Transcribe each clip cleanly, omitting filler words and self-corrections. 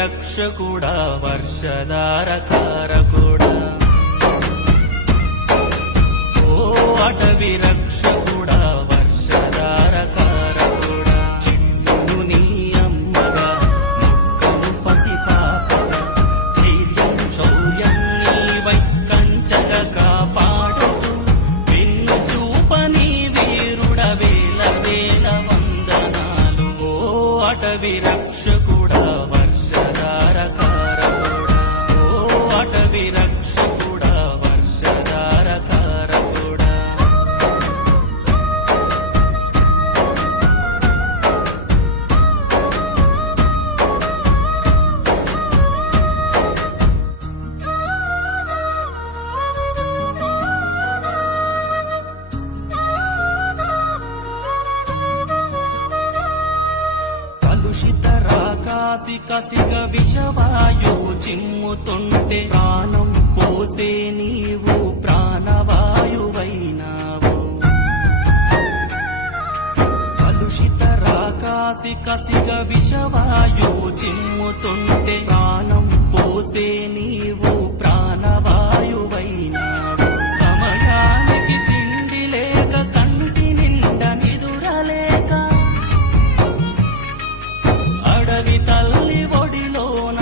రక్షకుడా వర్షధారకారకుడా ఓ అటవి రక్షకుడా వర్షధారకారకుడా చిన్నును నీ అమ్మగా మొక్కను పసిపాపగా ధైర్యం శౌర్యం నీవై కంచగా కాపాడుతూ వెన్ను చూపని వీరుడ వేల వేల వందనాలు ఓ అటవి రక్షకుడా వర్షధారకారకుడా ఓ అటవి రక్షకుడా వర్షధారకారకుడా కలుషిత రాకాసి కసిగ విషవాయువు చిమ్ముతుంటే ప్రాణం పోసే నీవు ప్రాణవాయువైనావు కలుషిత రాకాసి కసిగ విషవాయువు చిమ్ముతుంటే ప్రాణం పోసే నీవు ప్రాణవాయువైనావు సమయానికి తిండి లేక కంటి నిండా నిదురలేక అడవి తల్లి ఒడిలోన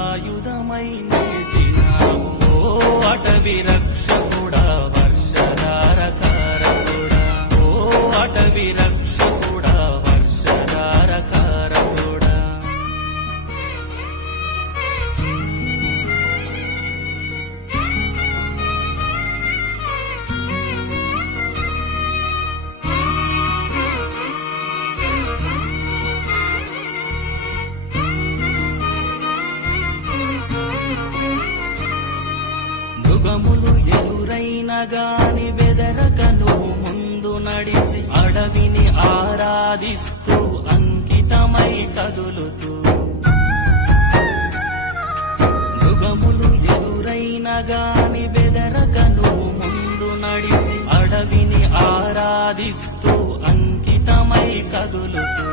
ఆయుధమై నిలిచినావు ఓ అటవి రక్షకుడా వర్షధారకారకుడా ఓ అటవి రక్షకుడా వర్షధారకారకుడా మృగములు ఎదురైన గాని బెదరక నువ్వు ముందు నడిచి అడవిని ఆరాధిస్తూ అంకితమై కదులుతూ మృగములు ఎదురైన గాని బెదరక నువ్వు ముందు నడిచి అడవిని ఆరాధిస్తూ అంకితమై కదులుతూ